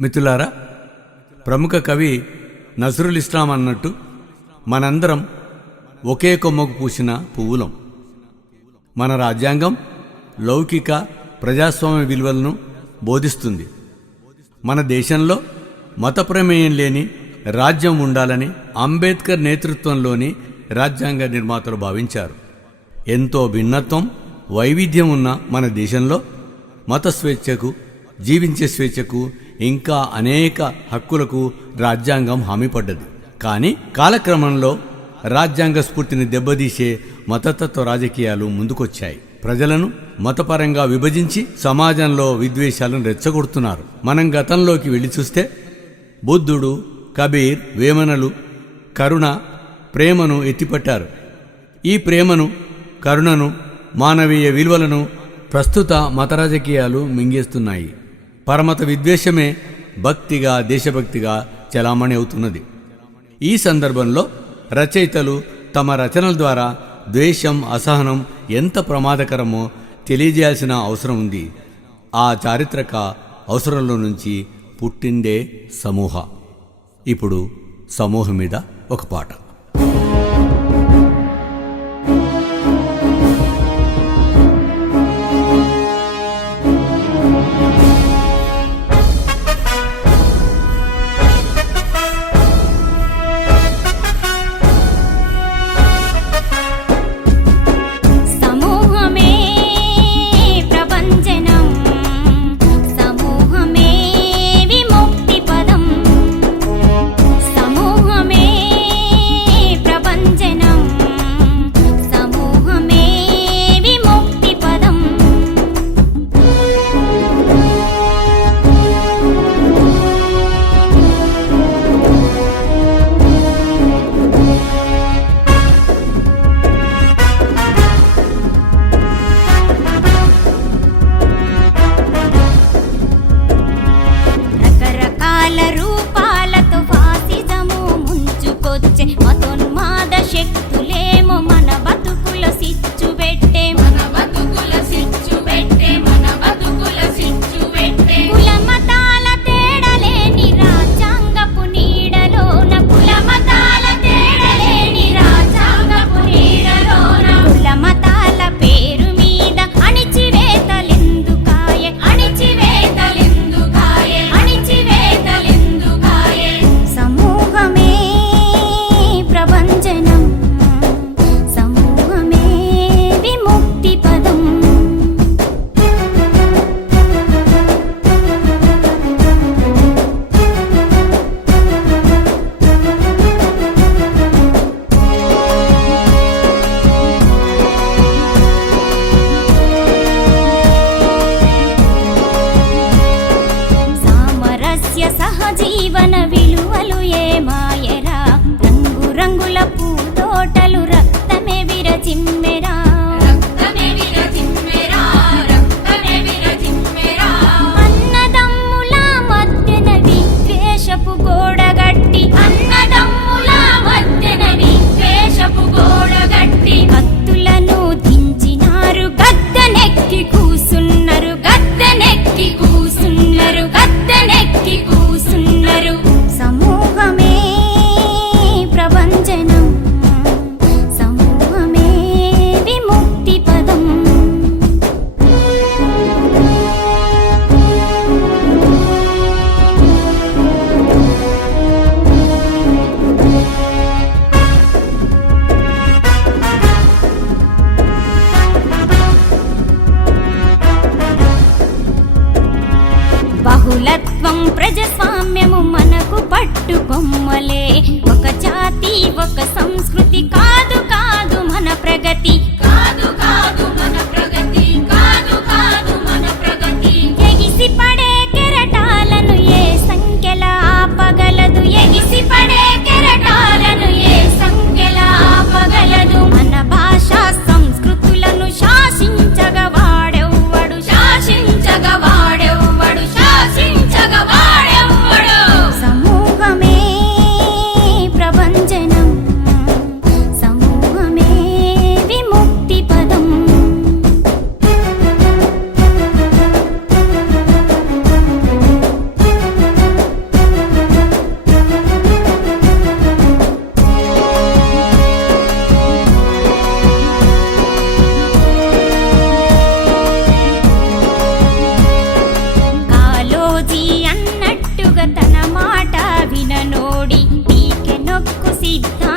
మిత్రులారా ప్రముఖ కవి నజరుల్ ఇస్లాం అన్నట్టు మనందరం ఒకే కొమ్మకు పూసిన పువ్వులం. మన రాజ్యాంగం లౌకిక ప్రజాస్వామ్య విలువలను బోధిస్తుంది. మన దేశంలో మత ప్రమేయం లేని రాజ్యం ఉండాలని అంబేద్కర్ నేతృత్వంలోని రాజ్యాంగ నిర్మాతలు భావించారు. ఎంతో భిన్నత్వం వైవిధ్యం ఉన్న మన దేశంలో మత స్వేచ్ఛకు జీవించే స్వేచ్ఛకు ఇంకా అనేక హక్కులకు రాజ్యాంగం హామీ పడ్డది కానీ కాలక్రమంలో రాజ్యాంగ స్ఫూర్తిని దెబ్బతీసే మతతత్వ రాజకీయాలు ముందుకొచ్చాయి. ప్రజలను మతపరంగా విభజించి సమాజంలో విద్వేషాలను రెచ్చగొడుతున్నారు. మనం గతంలోకి వెళ్ళి చూస్తే బుద్ధుడు కబీర్ వేమనలు కరుణ ప్రేమను ఎత్తిపట్టారు. ఈ ప్రేమను కరుణను మానవీయ విలువలను ప్రస్తుత మత రాజకీయాలు మింగేస్తున్నాయి. పరమత విద్వేషమే భక్తిగా దేశభక్తిగా చలామణి అవుతున్నది. ఈ సందర్భంలో రచయితలు తమ రచనల ద్వారా ద్వేషం అసహనం ఎంత ప్రమాదకరమో తెలియజేయాల్సిన అవసరం ఉంది. ఆ చారిత్రక అవసరంలో నుంచి పుట్టిందే సమూహ. ఇప్పుడు సమూహం మీద ఒక పాట ప్రజస్వామ్యము మనకు పట్టుకొమ్మలే ఒక జాతి ఒక సంస్కృతి కాదు కాదు మన ప్రగతి. need help.